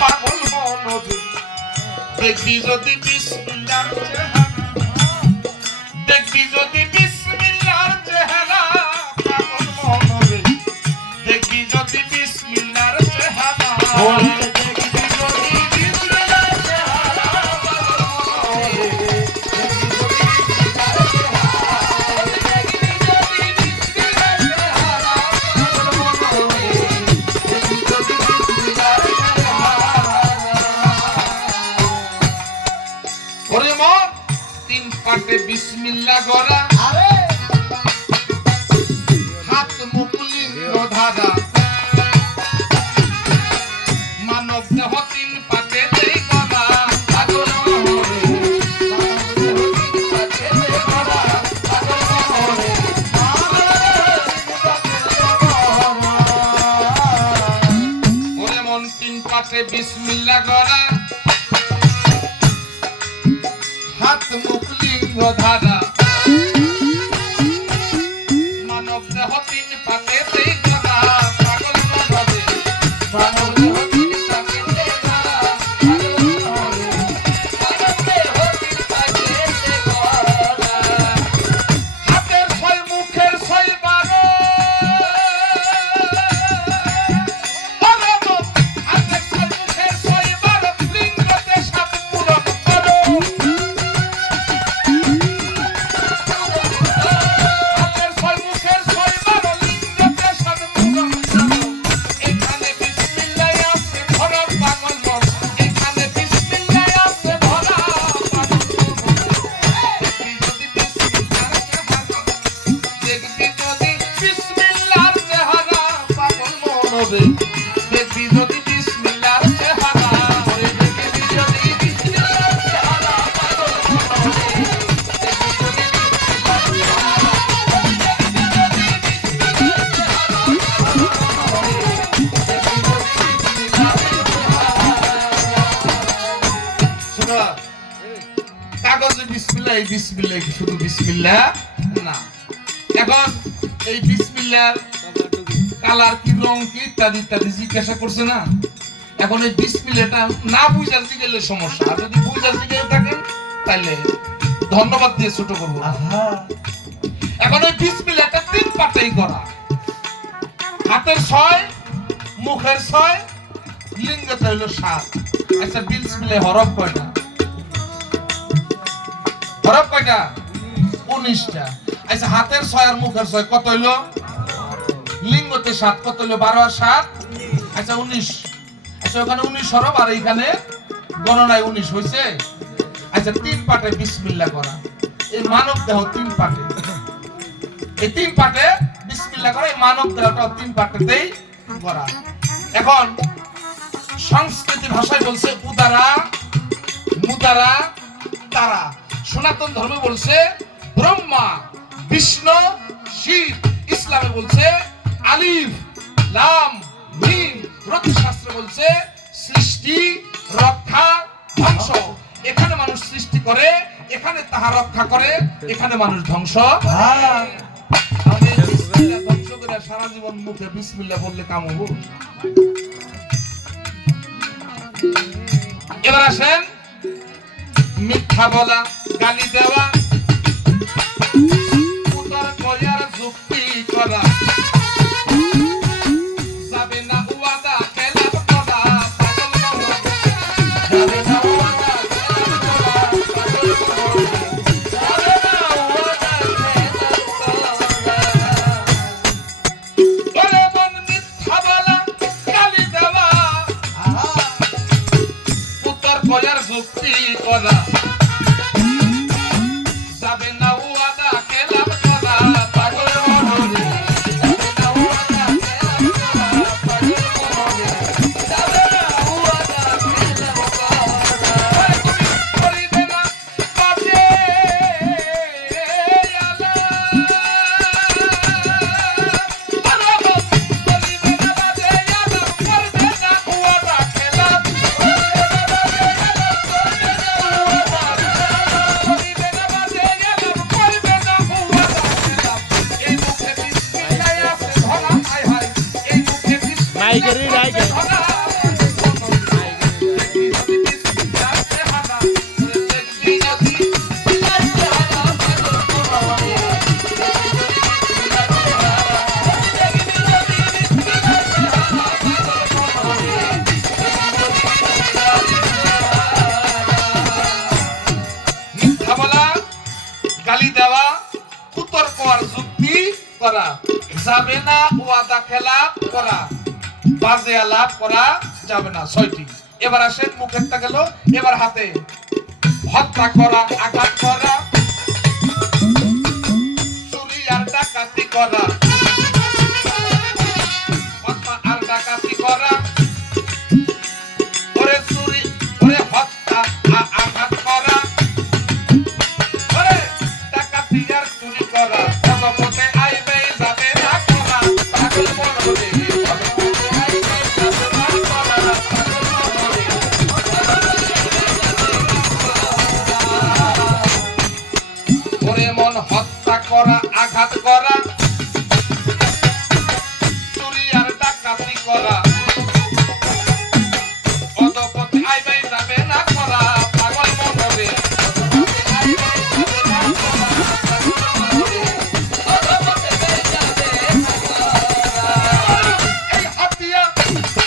পাগল মনরে দেখবি যদি বিসমিল্লাহর চেহারা দেখবি যদি বিসমিল্লাহর চেহারা পাগল মনরে দেখবি যদি বিসমিল্লাহর চেহারা বিসমিল্লাহ গড়া হাত মুকুলিন ধারা মানব দেহ তিন পাতে দেই গড়া পাগল মনরে ওরে মন তিন পাতে বিসমিল্লাহ গড়া হাত মুকুলিঙ্গ ধারা মানব দেহ তিন পাতে দেই গড়া পাগল মনরে মানব দেহ তিন পাতে দেই গড়া পাগল মনরে মানব দেহ তিন পাতে দেই গড়া হাতের ছয় মুখের ছয় বারো ওরে মন হাতের ছয় মুখের ছয় বারো লিঙ্গতে সাত পূরণ করো দেখবি যদি বিসমিল্লাহর চেহারা ওরে দেখবি যদি বিসমিল্লাহর চেহারা পাগল মনরে দেখবি যদি শোনো কাগজে বিসমিল্লাহ এই বিসমিল্লাহ শুধু বিসমিল্লাহ না এখন এই বিসমিল্লাহর কালার কি রং কি ইত্যাদি ইত্যাদি জিজ্ঞাসা করছে না এখন এই বিসমিল্লাহটা না বুঝার দিকে সমস্যা আর যদি বুঝার দিকে থাকেন তাহলে ধন্যবাদ দিয়ে ছোট করবো এখন ওই বিসমিল্লাহটা তিন পাতেই করা হাতের ছয় মুখের ছয় লিঙ্গতে হইলো সাত আচ্ছা বিসমিল্লাহ হরফ কয়টা 19টা আচ্ছা হাতের ছয় আর মুখের ছয় কত হইলো লিঙ্গতে 7 কত হলো 12 আর 7 আচ্ছা 19 আচ্ছা ওখানে 19 হরফ আর এইখানে গণনায় 19 হইছে আচ্ছা তিন পাটে বিসমিল্লাহ করা এই মানব দেহ তিন পাটে এই তিন পাটে বিসমিল্লাহ করা এই মানব দেহটা তিন পাটেতেই করা এখন সংস্কৃতি ভাষায় বলছে উদারা মুদারা তারা সনাতন ধর্মে বলছে ব্রহ্মা বিষ্ণু শিব ইসলামে বলছে আলিফ লাম মিম রতিশাস্ত্র বলছে সৃষ্টি রক্ষা ধ্বংস এখানে মানুষ সৃষ্টি করে এখানে তাহা রক্ষা করে এখানে মানুষ ধ্বংস ধ্বংস করে সারা জীবন মুখে বিসমিল্লাহ বললে কাম হবো এবার আসেন মিথ্যা বলা গালি দেওয়া উত্তর কয়ার যুক্তি করা যাবে না ওয়াদা খেলাপ করা পাগল মনরে যাবে না ওয়াদা খেলাপ করা পাগল মনরে যাবে না ওয়াদা খেলাপ করা ওরে মন মিথ্যা বলা গালি দেওয়া উত্তর কয়ার যুক্তি করা যাবে না ওয়াদা খেলাপ করা পাগল মনরে যাবে না ওয়াদা খেলাপ করা পাগল মনরে যাবে না ওয়াদা খেলাপ করা তুমি করিবে না বাজে আলা আরে করিবে না বাজে আলা করবে না ওয়াদা খেলাপ করবে না বাজে আলা করবে না ওয়াদা করা যাবে না, ওয়াদা খেলাপ করা, বাজে আলাপ করা যাবে না। 6টি। এবার আসেন মুখেরটা গেল, এবার হাতে। হত্যা করা, আঘাত করা, চুরি আর ডাকাতি করা, হত্যা আর ডাকাতি করা, ওরে চুরি, ওরে হত্যা আঘাত করা, ওরে ডাকাতি আর চুরি করা, পদপথে আইবে যাবে না করা, পাগল মনরে পদপথে আইবে যাবে না করা, পাগল মনরে। ওরে মন হত্যা করা, আঘাত করা, চুরি আর ডাকাতি করা, পদপথে আইবে যাবে না করা, পাগল মনরে পদপথে আইবে যাবে না করা, পাগল মনরে পদপথে আইবে যাবে না করা। এই হাতিয়া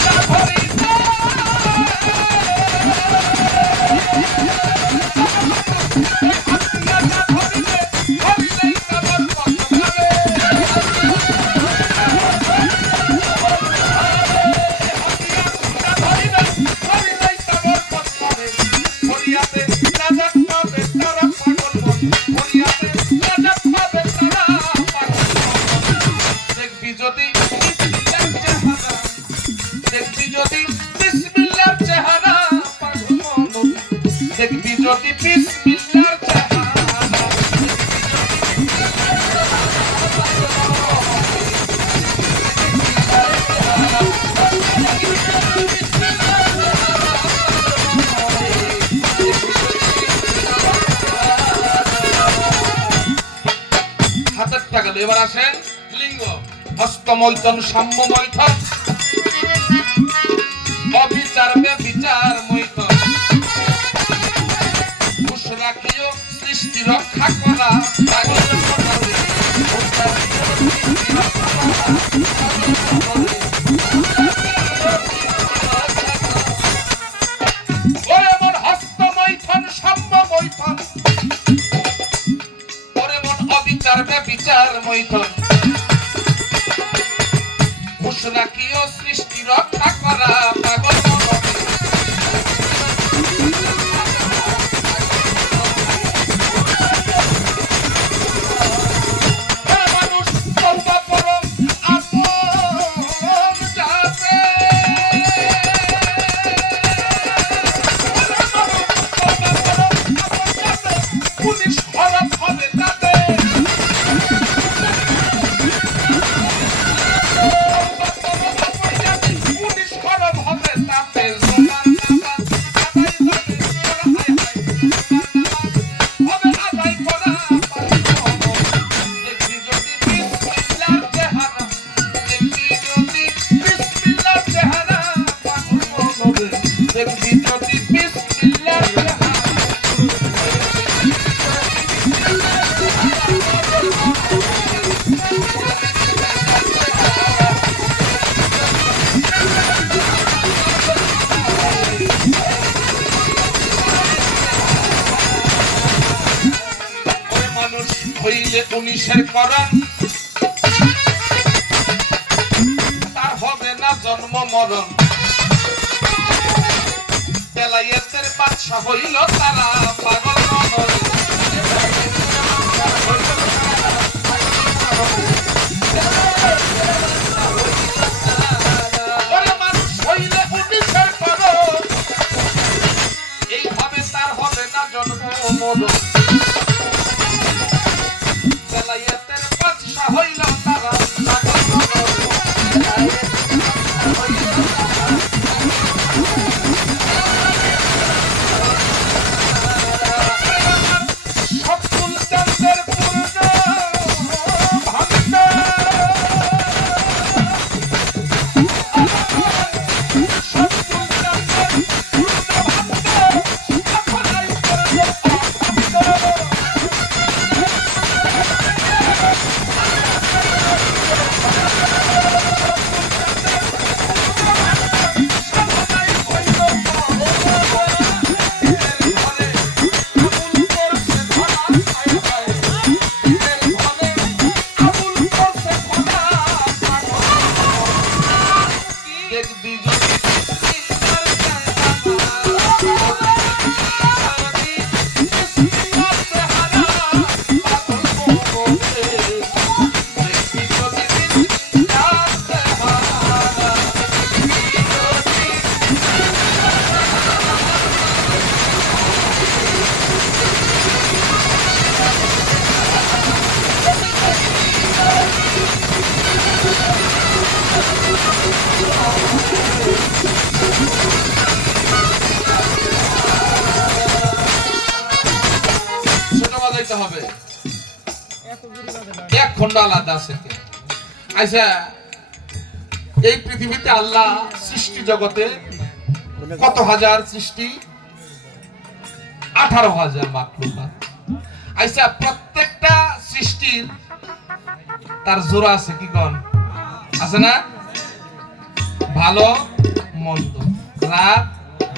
যা ধরিতে, এই হাতিয়া যা ধরিতে, ধরিলেই কেবল পথ যাবে। দেখবি যদি বিসমিল্লাহর চেহারা, দেখবি যদি বিসমিল্লাহর চেহারা, হাতেরটা গেল। এবার আসেন লিঙ্গ। হস্তমৈথন, সাম্যমৈথন, অবিচার ব্যভিচার মৈথন, হুঁশ রাখিও সৃষ্টি রক্ষা করা, পাগল মনরে হুঁশ রাখিও সৃষ্টি রক্ষা করা, পাগল মনরে। ওরে মন হস্তমৈথন, সাম্যমৈথন, ওরে মন অবিচার ব্যভিচার মৈথন, হুঁশ রাখিও সৃষ্টি রক্ষা করা, পাগল মনরে। মানুষ তওবা করো আপন যাতে, পুলিশ হরফ হবে তাতে, পুলিশ হরফ হবে তাতে, জোগাড় নামাজ আদায় যাবে, হায় হায় হবে আদায় করা, দেখবি যদি বিসমিল্লাহর চেহারা, দেখবি যদি বিসমিল্লাহর চেহারা, পাগল মনরে দেখবি যদি বিসমিল্লাহর চেহারা। ওই মানুষ হইলে 19-এর করণ, তার হবে না জন্ম মরণ, বেলায়েতের বাদশা হইল তারা, পাগল মনরে। ওরে মানুষ হইলে 19-এর করণ, এইভাবে তার হবে না জন্ম মরণ, বেলায়েতের বাদশা হইল তারা, পাগল মনরে। সবুল চন্দ্রের পূর্ণ ভান্ডার, সবুল চন্দ্রের পূর্ণ ভান্ডার, আপনাই করো। হবে, এক খন্ড আলাদা আছে। আচ্ছা, এই পৃথিবীতে আল্লাহ সৃষ্টি জগতে কত হাজার সৃষ্টি? 18,000 মাখলুকাত। আচ্ছা, প্রত্যেকটা সৃষ্টির তার জোড়া আছে, কি কোন আছে না? ভালো মন্দ, রাত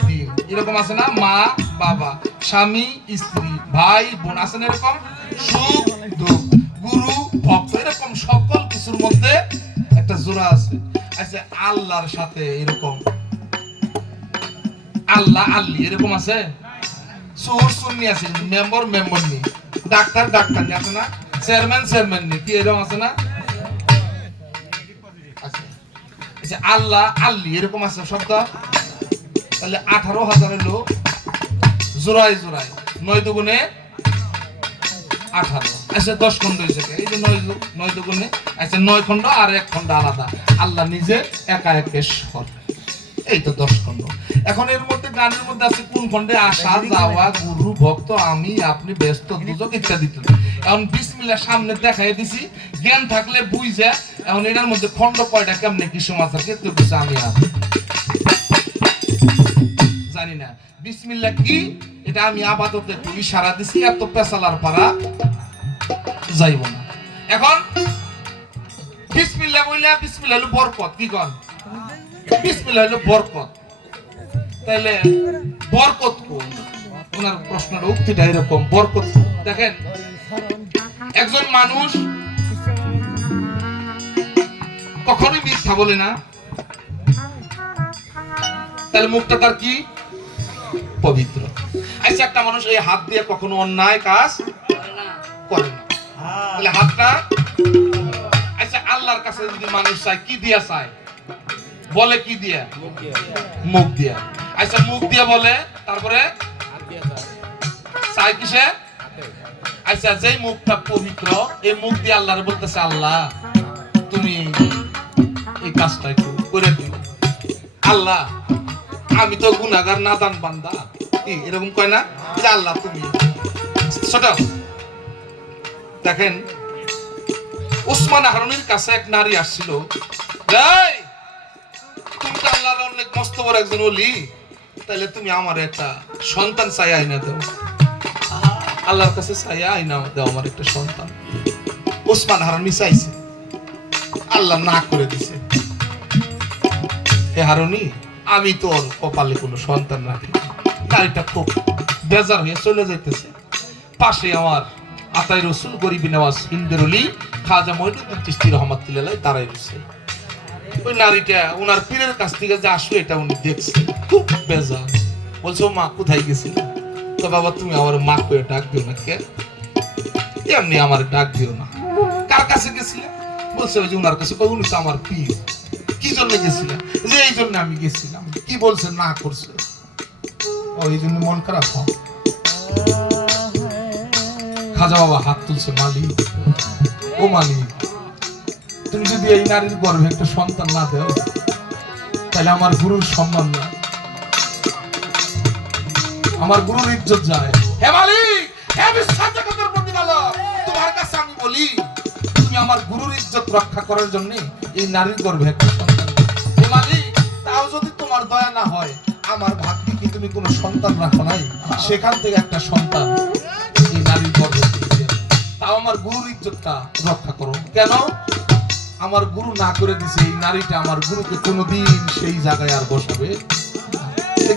দিন, এরকম আছে না? মা বাবা, স্বামী স্ত্রী, ভাই বোন, আছে না এরকম? সুখ দুঃখ, গুরু ভক্ত, এরকম সকল কিছুর মধ্যে একটা জোড়া আছে। আচ্ছা, আল্লাহর সাথে এরকম আল্লাহ আল্লি এরকম আছে? সুর সুন্নি আছে, মেম্বার মেম্বার নি, ডাক্তার ডাক্তার নি, আছে না? চেয়ারম্যান চেয়ারম্যান নি, কি এরকম আছে না? আচ্ছা, আল্লাহ আল্লি এরকম আছে শব্দ? তাহলে 18,000 হলো জোড়ায় জোড়ায়, 9 দুগুণে 18। আচ্ছা, 10 খন্ড হয়েছে। এই যে 9 দুগুণে, আচ্ছা 9 খন্ড আর 1 খন্ড আলাদা। আল্লাহ নিজে একা একেশ্বর, এই তো 10 খন্ড। এখন এর মধ্যে গানের মধ্যে আছে কোন খন্ডে? আসা যাওয়া, গুরু ভক্ত, আমি আপনি, ব্যস্ত দুজক ইত্যাদি। এখন বিসমিল্লাহ সামনে দেখাই দিছি, জ্ঞান থাকলে বুঝে। এখন এটার মধ্যে খন্ড কয়টা, কেমনে কি সমাচার, কে তো কিছু আমি জানি না। বিসমিল্লাহ কি এটা আমি আপাতত একটু ইশারা দিছি, এত পেছালার পারা যাইব না। এখন বিসমিল্লাহ বইলা, বিসমিল্লাহ হলো বরকত, কি কন? বিসমিল্লাহ হলো বরকত। তাইলে বরকত কোন? ওনার প্রশ্নের উক্তিটা এরকম, বরকত দেখেন, একজন মানুষ কখনোই মিথ্যা বলে না, তাহলে মুখটা তার কি? পবিত্র। আচ্ছা, একটা মানুষ এই হাত দিয়ে কখনো অন্যায় কাজ করে না, তাহলে হাতটা। আচ্ছা, আল্লাহর কাছে যদি মানুষ চায়, কি দিয়া চায়? বলে কি দিয়া? মুখ দিয়া। আচ্ছা, মুখ দিয়া বলে, তারপরে চায় কিসে? আচ্ছা, যেই মুখটা পবিত্র, এই মুখ দিয়ে আল্লাহরে বলতেছে, আল্লাহ তুমি এই কাজটা একটু করে দিও। আল্লাহ আমি তো গুনাহগার, নাদান বান্দা, এরকম কয় না? যে আল্লাহ তুমি ছোট। দেখেন, উসমান হারুনির কাছে এক নারী আসছিল, তুমি তো আল্লাহর অনেক মস্ত বড় একজন ওলি, তাহলে তুমি আমার একটা সন্তান চাই আইনা দাও। আল্লাহর কাছে চাই আইনা দাও আমার একটা সন্তান। উসমান হারুনি চাইছে, আল্লাহ না করে দিছে। হে হারুনি, আমি তোর কপালে কোনো সন্তান রাখি। নারীটা খুব বেজার হয়ে চলে যাইতেছে। পাশে আমার আতাই রসুল গরিবি নওয়াজ হিন্দের অলি খাজা মঈনুদ্দিন চিশতি রহমাতুল্লাহ দাঁড়াই রয়েছে। ওই নারীটা ওনার পীরের কাছ থেকে যে আসলো, এটা উনি দেখছে, খুব বেজার। বলছো, মা কোথায় গেছিল? তো বাবা তুমি আমার মা করে ডাক দিও না। কে? এমনি আমার ডাক দিও না। কার কাছে গেছিলে? বলছে ওই যে উনার কাছে। উনি তো আমার পীর। কি জন্য গেছিলেন? যে এই জন্য আমি গেছিলাম। কি বলছে? না করছে। ওই জন্য মন খারাপ হয়। খাজা বাবা হাত তুলছে, মালিক, ও মালিক, তুমি যদি এই নারীর গর্ভে একটা সন্তান না দেও, তাহলে আমার গুরুর সম্মান না, আমার গুরুর ইজ্জত যায়। হে মালিক, হে বিশ্বাসযোগ্যতার প্রতিপালক, তোমার কাছে আমি বলি, তুমি আমার গুরুর ইজ্জত রক্ষা করার জন্য এই নারীর গর্ভে একটা সন্তান। হে মালিক, তাও যদি তোমার দয়া না হয়, আমার ভাগ্যে কি তুমি কোনো সন্তান রাখো নাই? সেখান থেকে একটা সন্তান এই নারীর গর্ভে, তাও আমার গুরুর ইজ্জতটা রক্ষা করো। কেন? আমার গুরু না করে দিছে, এই নারীটা আমার গুরুকে কোনোদিন সেই জায়গায় আর বসাবে।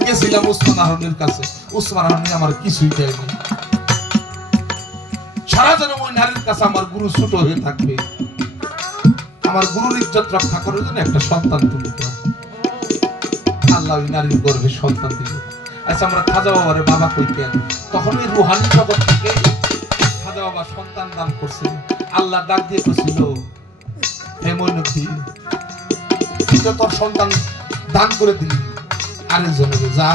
গেছিলাম উসমান হারুনির কাছে, উসমান হারুনি আমার কিছুই চাইনি। সারা জন্ম ওই নারীর কাছে আমার গুরু ছোট হয়ে থাকবে। আমার গুরুর ইজ্জত রক্ষা করার জন্য একটা সন্তান তুমি দাও। আল্লাহ ওই নারীর গর্ভে সন্তান দিল। আচ্ছা, আমরা খাজা বাবার বাবা কই কেন? তখন ওই রুহানি জগৎ থেকে খাজা বাবা সন্তান দান করছে। আল্লাহ ডাক দিয়ে বলছিল, হে মঈনুদ্দিন, তুই তো তোর সন্তান দান করে দিলি আরেকজনকে, যা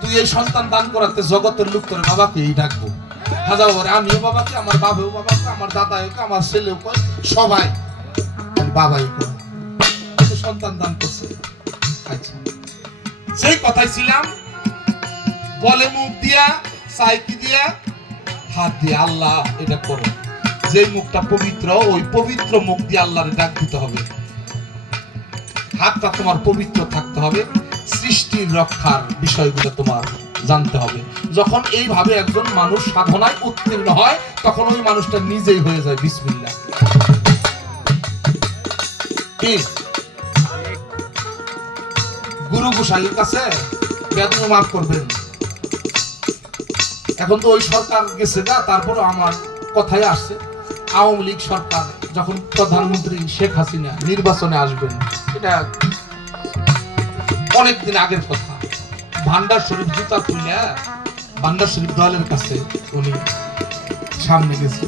তুই এই সন্তান দান করাতে জগতের লোক করে বাবাকে এই ডাকবো। খাজা বাবারে, আমিও বাবাকে, আমার বাবাও বাবাকে, আমার দাদাও, আমার ছেলেও কয়, সবাই বাবাই কয়, সন্তান দান করছে। আচ্ছা, সেই কথাই ছিলাম, বলে মুখ দিয়া, চাই কি দিয়া? হাত দিয়ে আল্লাহ এটা করো। যে মুখটা পবিত্র, ওই পবিত্র মুখ দিয়ে আল্লাহর ডাক দিতে হবে। হাতটা তোমার পবিত্র থাকতে হবে, সৃষ্টির রক্ষার বিষয়গুলো তোমার জানতে হবে। যখন এইভাবে একজন মানুষ সাধনায় উত্তীর্ণ হয়, তখন ওই মানুষটা নিজেই হয়ে যায় বিসমিল্লাহ। গুরু গোসাইয়ের কাছে বেদনা মাফ করবেন। এখন তো ওই সরকার গেছে না, তারপর আমার কথাই আসছে, আওয়ামী লীগ সরকার যখন প্রধানমন্ত্রী শেখ হাসিনা নির্বাচনে আসবেন, এটা অনেকদিন আগের কথা। ভান্ডার শরীফ জুতা তুলে ভান্ডার শরীফ দলের কাছে উনি সামনে গেছে,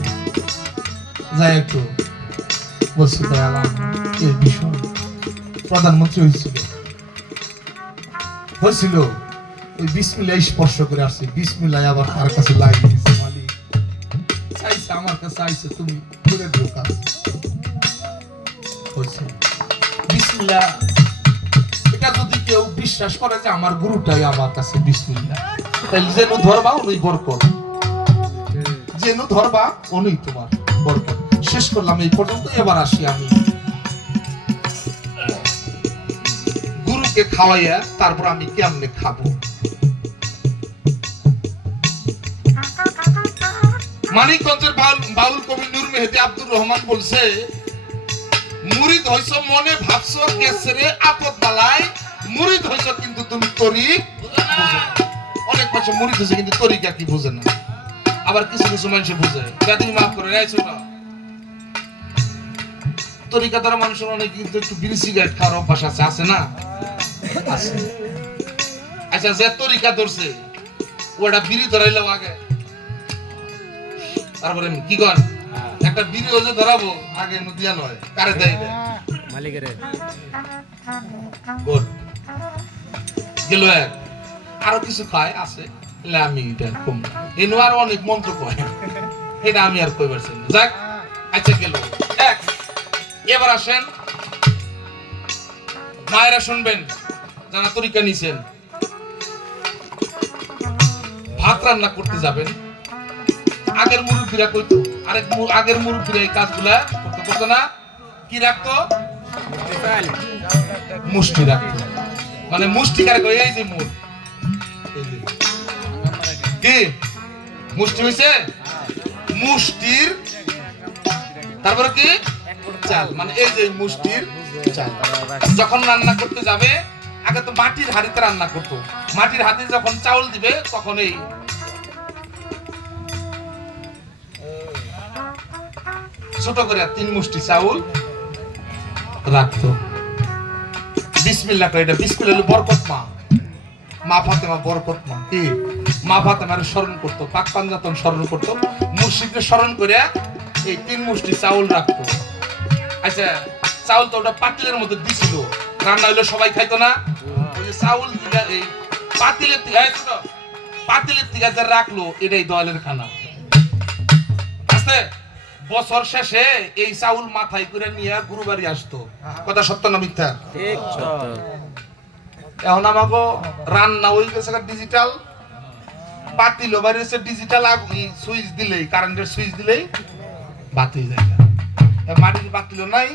যাই একটু বলছি এই বিষয় প্রধানমন্ত্রী হয়েছিল ওই বিসমিল্লাহ স্পর্শ করে আসছে, বিসমিল্লাহ আবার তার কাছে লাগিয়ে দিচ্ছে, মালিক চাইছে আমার কাছে আইছে, তুমি করে ঢোকা হয়েছে বিসমিল্লাহ। এটা যদি কেউ বিশ্বাস করে যে আমার গুরুটাই আমার কাছে বিসমিল্লাহ, তাহলে যেন ধরবা উনি বরকত, যেন ধরবা উনি তোমার বরকত। শেষ করলাম এই পর্যন্ত। এবার আসি আমি গুরুকে খাওয়াইয়া, তারপর আমি কেমনে খাবো। মানিকগঞ্জের বাউল কবি নূর মেহেদী আব্দুর রহমান বলছে, মুরিদ হইছ মনে ভাবছ গেছে রে আপদ বালাই, মুরিদ হইছ কিন্তু তুমি তরিক বুঝো না। অনেক মানুষ মুরিদ হইছে কিন্তু তরিকা কি বুঝে না, আবার কিছু কিছু মানুষ বুঝে। তুমি মাফ করে রাইছো না, তরিকা দ্বারা মানুষের অনেক কিন্তু একটু বিড়ি সিগারেট খাওয়ার অভ্যাস আছে, আছে না? আছে। আচ্ছা, যে তরিকা ধরছে ওটা বিড়ি ধরাইলো আগে, তারপরে কি কর একটা বিড়ি ওজে ধরাবো আগে দিয়া নয়, কারে দেয় মালিকের গেল এক। আরো কিছু খায় আছে, আমি এটা কম এনো আর অনেক মন্ত্র কয়, এটা আমি আর কই পারছি না। যাক, আচ্ছা গেল এক। এবার আসেন মায়েরা, শুনবেন যারা তরিকা নিছেন, ভাত রান্না করতে যাবেন, আগের মুরব্বীরা কইতো, আগের মুরব্বীরা এই কাজগুলা করতে করতো না, কি রাখতো? মুষ্টি রাখতো। মানে মুষ্টি কারে কই? এই যে মুঠ, কি মুষ্টি হইছে? মুষ্টির তারপরে কি চাল, মানে এই যে মুষ্টির চাল। যখন রান্না করতে যাবে, আগে তো মাটির হাঁড়িতে রান্না করতো, মাটির হাঁড়িতে যখন চাউল দিবে তখন এই ছোট করে 3 মুষ্টি চাউল রাখতো। বিসমিল্লাহ কই, এটা বিসমিল্লাহ হলো বরকত। মা ফাতেমা বরকত মা, কি মা ফাতেমার স্মরণ করতো, পাক পাঞ্জাতন স্মরণ করতো, মুর্শিদকে স্মরণ করে এই 3 মুষ্টি চাউল রাখতো। আচ্ছা, চাউল তো ওটা পাতিলের মধ্যে দিছিল, রান্না হইলে সবাই খাইতো না, ওই যে চাউল দিলা এই পাতিলের থেকে পাতিলের থেকে যা রাখলো, এটাই দয়ালের খানা। আস্তে বছর শেষে এই চাউল মাথায় করে নিয়ে গুরুবাড়ি আসতো। কথা সত্য না মিথ্যা? ঠিক। এখন আমাকে রান্না হয়ে গেছে ডিজিটাল, পাতিলও বাড়ি হচ্ছে ডিজিটাল, সুইচ দিলেই, কারেন্টের সুইচ দিলেই বাতি যায়। মাটির পাতিল নাই,